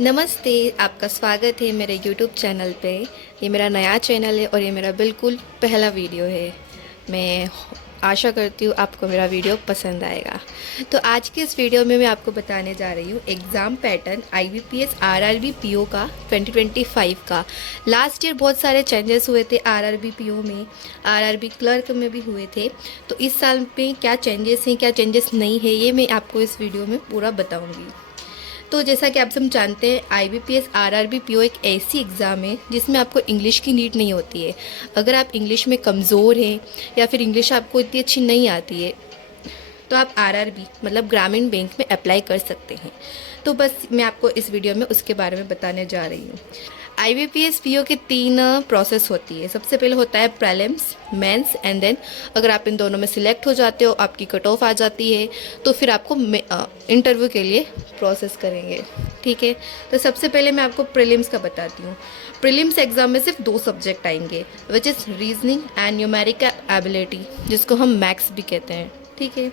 नमस्ते, आपका स्वागत है मेरे YouTube चैनल पे। ये मेरा नया चैनल है और ये मेरा बिल्कुल पहला वीडियो है। मैं आशा करती हूँ आपको मेरा वीडियो पसंद आएगा। तो आज की इस वीडियो में मैं आपको बताने जा रही हूँ exam pattern IBPS RRB PO का 2025 का। लास्ट ईयर बहुत सारे चेंजेस हुए थे RRB PO में, RRB क्लर्क में भी हुए थे। तो इस साल में क्या चेंजेस हैं, क्या चेंजेस नहीं है, ये मैं आपको इस वीडियो में पूरा बताऊँगी। तो जैसा कि आप सब जानते हैं IBPS RRB PO एक ऐसी एग्ज़ाम है जिसमें आपको इंग्लिश की नीड नहीं होती है। अगर आप इंग्लिश में कमज़ोर हैं या फिर इंग्लिश आपको इतनी अच्छी नहीं आती है तो आप RRB मतलब ग्रामीण बैंक में अप्लाई कर सकते हैं। तो बस मैं आपको इस वीडियो में उसके बारे में बताने जा रही हूँ। IBPS PO के 3 प्रोसेस होती है। सबसे पहले होता है प्रीलिम्स, मेंस एंड देन अगर आप इन दोनों में सिलेक्ट हो जाते हो, आपकी कट ऑफ आ जाती है, तो फिर आपको इंटरव्यू के लिए प्रोसेस करेंगे। ठीक है, तो सबसे पहले मैं आपको प्रीलिम्स का बताती हूँ। प्रीलिम्स एग्जाम में सिर्फ 2 सब्जेक्ट आएंगे, which is reasoning and numerical ability, जिसको हम मैथ्स भी कहते हैं। ठीक है,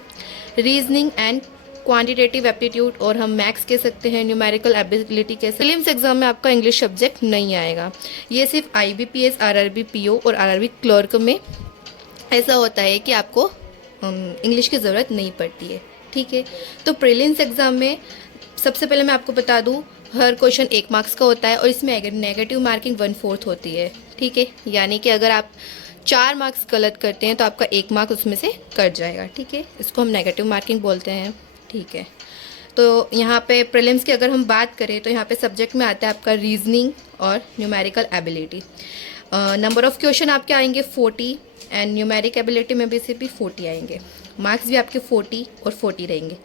रीजनिंग एंड क्वांटिटेटिव एप्टीट्यूड, और हम मैथ्स कह सकते हैं, न्यूमेरिकल एबिलिटी कह सकते हैं। प्रीलिम्स एग्जाम में आपका इंग्लिश सब्जेक्ट नहीं आएगा। ये सिर्फ IBPS RRB PO और RRB क्लर्क में ऐसा होता है कि आपको इंग्लिश की ज़रूरत नहीं पड़ती है। ठीक है, तो प्रीलिम्स एग्ज़ाम में सबसे पहले मैं आपको बता दूं, हर क्वेश्चन 1 मार्क्स का होता है और इसमें नेगेटिव मार्किंग 1/4 होती है। ठीक है, यानी कि अगर आप 4 मार्क्स गलत करते हैं तो आपका 1 मार्क उसमें से कट जाएगा। ठीक है, इसको हम नेगेटिव मार्किंग बोलते हैं। ठीक है, तो यहाँ पे प्रीलिम्स की अगर हम बात करें तो यहाँ पे सब्जेक्ट में आता है आपका रीजनिंग और numerical ability. Number of question आपके आएंगे 40 एंड न्यूमेरिक एबिलिटी में भी सिर्फ 40 आएंगे। मार्क्स भी आपके 40 और 40 रहेंगे।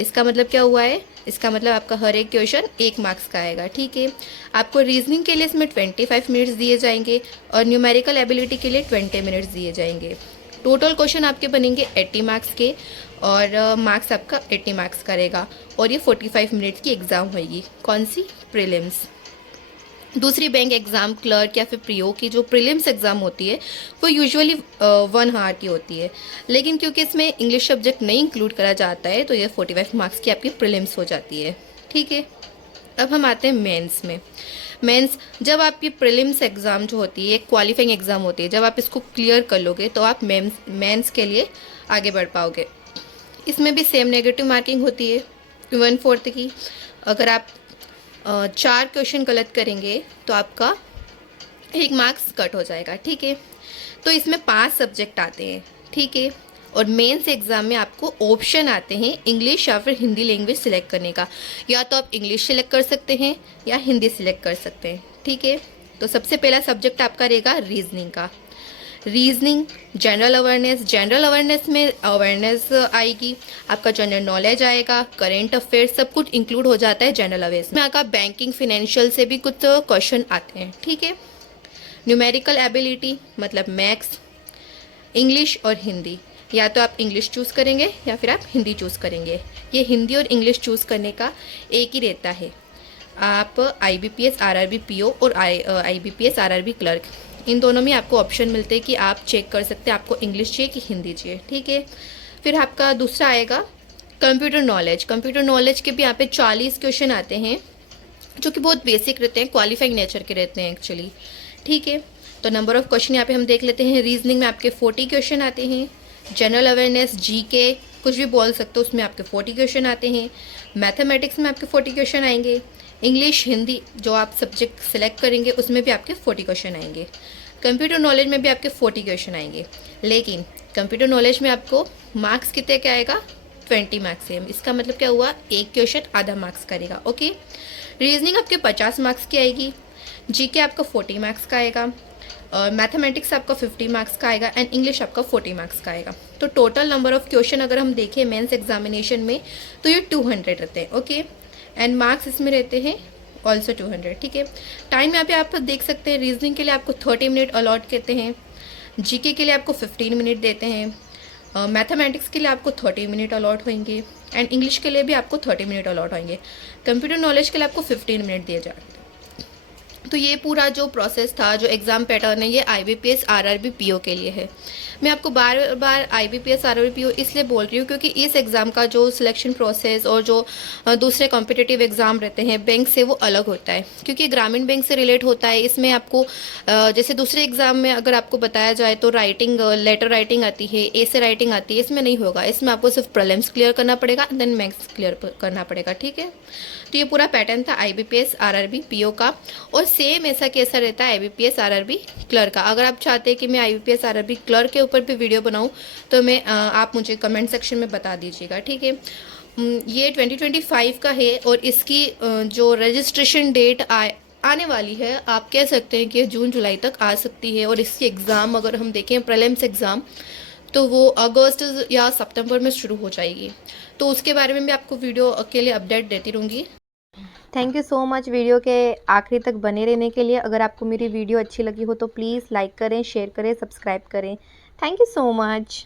इसका मतलब क्या हुआ है? इसका मतलब आपका हर एक क्वेश्चन 1 मार्क्स का आएगा। ठीक है, आपको रीजनिंग के लिए इसमें 25 मिनट्स दिए जाएंगे और न्यूमेरिकल एबिलिटी के लिए 20 मिनट्स दिए जाएंगे। टोटल क्वेश्चन आपके बनेंगे 80 मार्क्स के और मार्क्स आपका 80 मार्क्स का रहेगा और ये 45 मिनट्स की एग्ज़ाम होगी। कौन सी? प्रीलिम्स। दूसरी बैंक एग्ज़ाम क्लर्क या फिर PO की जो प्रीलिम्स एग्ज़ाम होती है वो यूजुअली 1 आवर की होती है, लेकिन क्योंकि इसमें इंग्लिश सब्जेक्ट नहीं इंक्लूड करा जाता है तो ये 45 मार्क्स की आपकी प्रीलिम्स हो जाती है। ठीक है, अब हम आते हैं मेंस में। मेंस, जब आपकी प्रीलिम्स एग्ज़ाम जो होती है क्वालिफाइंग एग्ज़ाम होती है, जब आप इसको क्लियर कर लोगे तो आप मेंस के लिए आगे बढ़ पाओगे। इसमें भी सेम नेगेटिव मार्किंग होती है 1/4 की। अगर आप 4 क्वेश्चन गलत करेंगे तो आपका 1 मार्क्स कट हो जाएगा। ठीक है, तो इसमें 5 सब्जेक्ट आते हैं। ठीक है, और मेंस एग्ज़ाम में आपको ऑप्शन आते हैं इंग्लिश या फिर हिंदी लैंग्वेज सिलेक्ट करने का। या तो आप इंग्लिश सिलेक्ट कर सकते हैं या हिंदी सिलेक्ट कर सकते हैं। ठीक है, तो सबसे पहला सब्जेक्ट आपका रहेगा रीजनिंग का। रीजनिंग, जनरल अवेयरनेस में अवेयरनेस आएगी, आपका जनरल नॉलेज आएगा, करेंट अफेयर्स सब कुछ इंक्लूड हो जाता है जनरल अवेयर्स में। आपका बैंकिंग फाइनेंशियल से भी कुछ क्वेश्चन आते हैं। ठीक है, न्यूमेरिकल एबिलिटी मतलब मैथ्स, इंग्लिश और हिंदी। या तो आप इंग्लिश चूज़ करेंगे या फिर आप हिंदी चूज़ करेंगे। ये हिंदी और इंग्लिश चूज़ करने का एक ही रहता है। आप IBPS RRB PO और IBPS RRB क्लर्क, इन दोनों में आपको ऑप्शन मिलते हैं कि आप चेक कर सकते हैं आपको इंग्लिश चाहिए कि हिंदी चाहिए। ठीक है, फिर आपका दूसरा आएगा कंप्यूटर नॉलेज। कंप्यूटर नॉलेज के भी यहाँ पे 40 क्वेश्चन आते हैं जो कि बहुत बेसिक रहते हैं, क्वालिफाइंग नेचर के रहते हैं एक्चुअली। ठीक है, तो नंबर ऑफ़ क्वेश्चन यहाँ पे हम देख लेते हैं। रीजनिंग में आपके 40 क्वेश्चन आते हैं, जनरल अवेयरनेस GK कुछ भी बोल सकते हो उसमें आपके 40 क्वेश्चन आते हैं, मैथमेटिक्स में आपके 40 क्वेश्चन आएंगे, इंग्लिश हिंदी जो आप सब्जेक्ट सेलेक्ट करेंगे उसमें भी आपके 40 क्वेश्चन आएंगे, कंप्यूटर नॉलेज में भी आपके 40 क्वेश्चन आएंगे। लेकिन कंप्यूटर नॉलेज में आपको मार्क्स कितने क्या आएगा? 20 मार्क्स है। इसका मतलब क्या हुआ? एक क्वेश्चन आधा मार्क्स करेगा। ओके, रीजनिंग आपके 50 मार्क्स की आएगी, GK आपका 40 मार्क्स का आएगा और मैथमेटिक्स आपका 50 मार्क्स का आएगा एंड इंग्लिश आपका 40 मार्क्स का आएगा। तो टोटल नंबर ऑफ़ क्वेश्चन अगर हम देखें मेंस एग्जामिनेशन में तो ये 200 रहते हैं। ओके, एंड मार्क्स इसमें रहते हैं ऑल्सो 200। ठीक है, टाइम यहाँ पे आप देख सकते हैं। रीजनिंग के लिए आपको 30 मिनट अलॉट करते हैं, GK के लिए आपको 15 मिनट देते हैं, मैथमेटिक्स के लिए आपको 30 मिनट अलॉट होंगे एंड इंग्लिश के लिए भी आपको 30 मिनट अलॉट होंगे। कंप्यूटर नॉलेज के लिए आपको 15 मिनट दिए जाते हैं। तो ये पूरा जो प्रोसेस था, जो एग्ज़ाम पैटर्न है, ये आईबीपीएस आरआरबी पीओ के लिए है। मैं आपको बार बार आईबीपीएस आरआरबी पीओ इसलिए बोल रही हूँ क्योंकि इस एग्ज़ाम का जो सिलेक्शन प्रोसेस और जो दूसरे कॉम्पिटिटिव एग्ज़ाम रहते हैं बैंक से, वो अलग होता है क्योंकि ग्रामीण बैंक से रिलेट होता है। इसमें आपको जैसे दूसरे एग्ज़ाम में अगर आपको बताया जाए तो राइटिंग, लेटर राइटिंग आती है, ऐसे राइटिंग आती है, इसमें नहीं होगा। इसमें आपको सिर्फ प्रीलिम्स क्लियर करना पड़ेगा, देन मेंस क्लियर करना पड़ेगा, ठीक है। तो ये पूरा पैटर्न था आईबीपीएस आरआरबी पीओ का। और सेम ऐसा कैसा रहता है आईबीपीएस आरआरबी क्लर्क का। अगर आप चाहते हैं कि मैं आईबीपीएस आरआरबी क्लर्क के ऊपर भी वीडियो बनाऊं तो आप मुझे कमेंट सेक्शन में बता दीजिएगा, ठीक है। ये 2025 का है और इसकी जो रजिस्ट्रेशन डेट आने वाली है, आप कह सकते हैं कि जून जुलाई तक आ सकती है। और इसकी एग्ज़ाम अगर हम देखें प्रीलिम्स एग्ज़ाम, तो वो अगस्त या सितंबर में शुरू हो जाएगी। तो उसके बारे में मैं आपको वीडियो के लिए अपडेट देती रहूँगी। Thank you so much video के आखिरी तक बने रहने के लिए। अगर आपको मेरी वीडियो अच्छी लगी हो तो प्लीज़ लाइक करें, शेयर करें, सब्सक्राइब करें। Thank you so much.